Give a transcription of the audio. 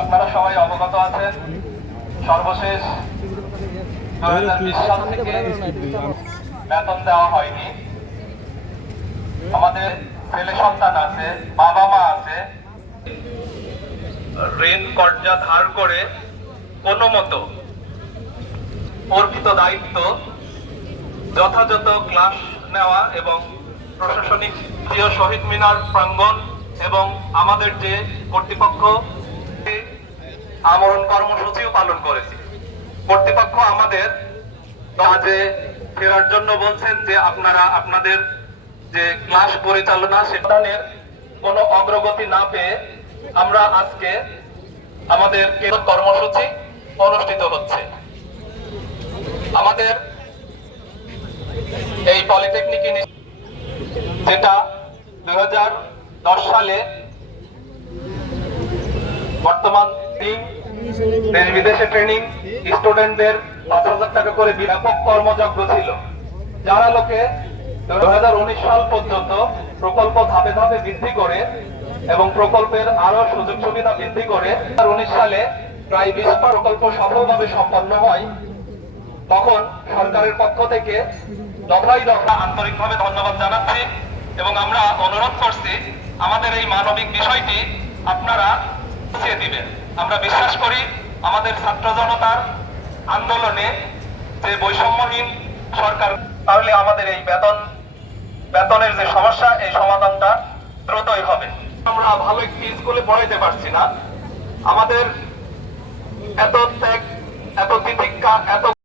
আপনারা সবাই অবগত আছেন। সর্বশেষ বেতন দেওয়া হয়নি। আমাদের ছেলে সন্তান আছে, বাবা মা আছে। ঋণ কর্জা ধার করে কোনো মতো অর্পিত দায়িত্ব, যথাযথ ক্লাস নেওয়া এবং প্রশাসনিক প্রিয় শহীদ মিনার প্রাঙ্গণ এবং আমাদের যে কর্তৃপক্ষ আমরণ কর্মসূচিও পালন করেছে। কর্তৃপক্ষ আমাদের কাজে ফেরার জন্য বলছেন যে আপনারা আপনাদের যে ক্লাস পরিচালনা সেখানের কোনো অগ্রগতি না পেয়ে আমরা আজকে আমাদের কর্মসূচি অনুষ্ঠিত হচ্ছে। আমাদের এই পলিটেকনিক যেটা দু হাজার দশ সালে বর্তমান ট্রেনিং, দেশ বিদেশে ট্রেনিং স্টুডেন্টদের পাঁচ হাজার টাকা করে ব্যাপক কর্মযজ্ঞ ছিল। যারা লোকে দুই সাল পর্যন্ত প্রকল্প ধাপে ধাপে বৃদ্ধি করে এবং প্রকল্পের আরও সুযোগ সুবিধা বৃদ্ধি করে উনিশ সালে প্রায় বিশ প্রকল্প সফলভাবে সম্পন্ন হয়। তখন সরকারের পক্ষ থেকে দফাই দফা আন্তরিকভাবে ধন্যবাদ জানাচ্ছি এবং আমরা অনুরোধ করছি, আমাদের এই মানবিক বিষয়টি আপনারা দিবেন। আমরা বিশ্বাস করি আমাদের ছাত্র জনতার আন্দোলনে যে বৈষম্যহীন সরকার, তাহলে আমাদের এই বেতন, বেতনের যে সমস্যা, এই সমাধানটা দ্রুতই হবে। আমরা ভালো একটি স্কুলে পড়াইতে পারছি না। আমাদের এত ত্যাগ, এত তিতিক্ষা, এত